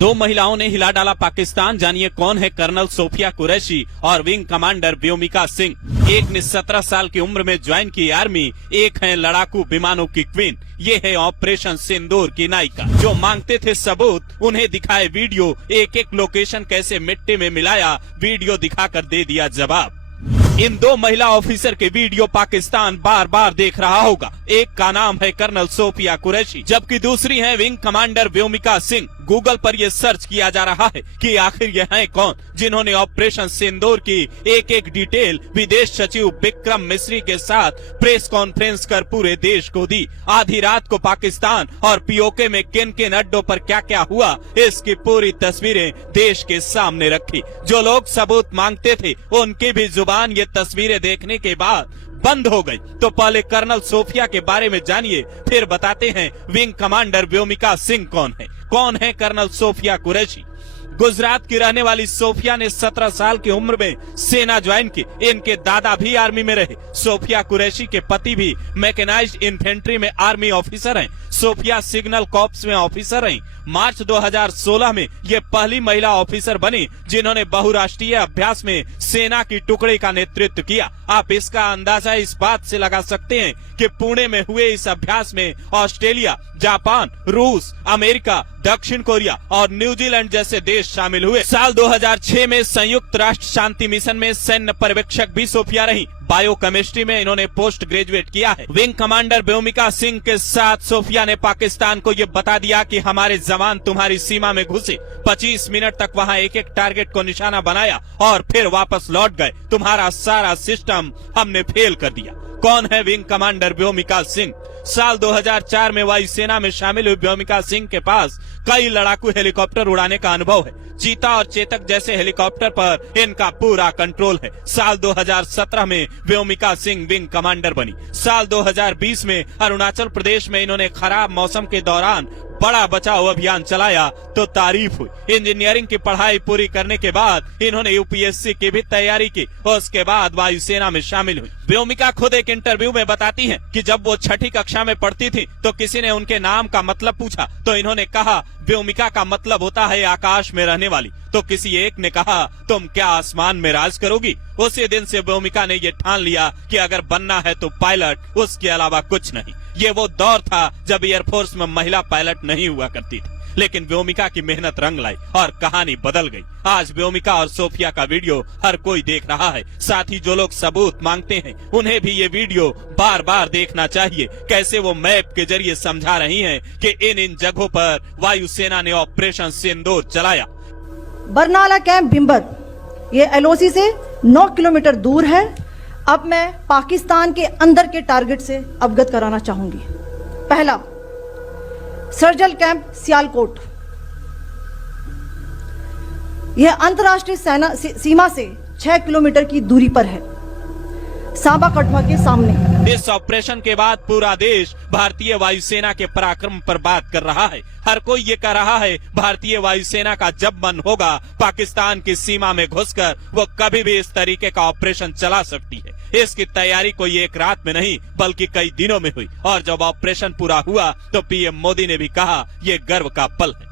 दो महिलाओं ने हिला डाला पाकिस्तान। जानिए कौन है कर्नल सोफिया कुरैशी और विंग कमांडर व्योमिका सिंह। एक ने 17 साल की उम्र में ज्वाइन की आर्मी, एक है लड़ाकू विमानों की क्वीन। ये है ऑपरेशन सिंदूर की नायिका। जो मांगते थे सबूत, उन्हें दिखाए वीडियो। एक एक लोकेशन कैसे मिट्टी में मिलाया, वीडियो दिखाकर दे दिया जवाब। इन दो महिला ऑफिसर के वीडियो पाकिस्तान बार बार देख रहा होगा। एक का नाम है कर्नल सोफिया कुरैशी, जबकि दूसरी है wing commander Vyomika Singh. Google पर ये सर्च किया जा रहा है कि आखिर ये हैं कौन, जिन्होंने ऑपरेशन सिंदूर की एक एक डिटेल विदेश सचिव विक्रम मिस्री के साथ प्रेस कॉन्फ्रेंस कर पूरे देश को दी। आधी रात को पाकिस्तान और पीओके में किन किन अड्डों पर क्या क्या हुआ, इसकी पूरी तस्वीरें देश के सामने रखी। जो लोग सबूत मांगते थे, उनकी भी जुबान ये तस्वीरें देखने के बाद बंद हो गई। तो पहले कर्नल सोफिया के बारे में जानिए, फिर बताते हैं विंग कमांडर व्योमिका सिंह कौन है। कौन है कर्नल सोफिया कुरैशी? गुजरात की रहने वाली सोफिया ने 17 साल की उम्र में सेना ज्वाइन की। इनके दादा भी आर्मी में रहे। सोफिया कुरैशी के पति भी मैकेनाइज्ड इन्फेंट्री में आर्मी ऑफिसर हैं। सोफिया सिग्नल कॉर्प्स में ऑफिसर रहीं। मार्च 2016 में ये पहली महिला ऑफिसर बनी जिन्होंने बहुराष्ट्रीय अभ्यास में सेना की टुकड़ी का नेतृत्व किया। आप इसका अंदाजा इस बात से लगा सकते हैं कि पुणे में हुए इस अभ्यास में ऑस्ट्रेलिया, जापान, रूस, अमेरिका, दक्षिण कोरिया और न्यूजीलैंड जैसे देश शामिल हुए। साल 2006 में संयुक्त राष्ट्र शांति मिशन में सैन्य पर्यवेक्षक भी सोफिया रही। बायोकेमिस्ट्री में इन्होंने पोस्ट ग्रेजुएट किया है। विंग कमांडर व्योमिका सिंह के साथ सोफिया ने पाकिस्तान को ये बता दिया कि हमारे जवान तुम्हारी सीमा में घुसे, 25 मिनट तक वहाँ एक एक टारगेट को निशाना बनाया और फिर वापस लौट गए। तुम्हारा सारा सिस्टम हमने फेल कर दिया। कौन है विंग कमांडर व्योमिका सिंह? साल 2004 में वायुसेना में शामिल हुई व्योमिका सिंह के पास कई लड़ाकू हेलीकॉप्टर उड़ाने का अनुभव है। चीता और चेतक जैसे हेलीकॉप्टर पर इनका पूरा कंट्रोल है। साल 2017 में व्योमिका सिंह विंग कमांडर बनी। साल 2020 में अरुणाचल प्रदेश में इन्होंने खराब मौसम के दौरान बड़ा बचाव अभियान चलाया तो तारीफ हुई। इंजीनियरिंग की पढ़ाई पूरी करने के बाद इन्होंने यूपीएससी की भी तैयारी की और उसके बाद वायुसेना में शामिल हुई। व्योमिका खुद एक इंटरव्यू में बताती हैं कि जब वो 6ठी कक्षा में पढ़ती थी तो किसी ने उनके नाम का मतलब पूछा तो इन्होंने कहा व्योमिका का मतलब होता है आकाश में रहने वाली। तो किसी एक ने कहा तुम क्या आसमान में राज करोगी? उसी दिन से व्योमिका ने ये ठान लिया कि अगर बनना है तो पायलट, उसके अलावा कुछ नहीं। ये वो दौर था जब एयरफोर्स में महिला पायलट नहीं हुआ करती थी, लेकिन व्योमिका की मेहनत रंग लाई और कहानी बदल गई। आज व्योमिका और सोफिया का वीडियो हर कोई देख रहा है। साथ ही जो लोग सबूत मांगते हैं, उन्हें भी ये वीडियो बार बार देखना चाहिए। कैसे वो मैप के जरिए समझा रही हैं कि इन जगहों पर वायुसेना ने ऑपरेशन सिंदूर चलाया। बरनाला कैंप भिम्बर, ये एलओसी से 9 किलोमीटर दूर है। अब मैं पाकिस्तान के अंदर के टारगेट से अवगत कराना चाहूंगी। पहला, सर्जल कैंप सियालकोट। यह अंतर्राष्ट्रीय सेना सीमा से 6 किलोमीटर की दूरी पर है, सांबा कठवा के सामने। इस ऑपरेशन के बाद पूरा देश भारतीय वायुसेना के पराक्रम पर बात कर रहा है। हर कोई ये कह रहा है भारतीय वायुसेना का जब मन होगा पाकिस्तान की सीमा में घुसकर वो कभी भी इस तरीके का ऑपरेशन चला सकती है। इसकी तैयारी कोई एक रात में नहीं बल्कि कई दिनों में हुई और जब ऑपरेशन पूरा हुआ तो पीएम मोदी ने भी कहा ये गर्व का पल है।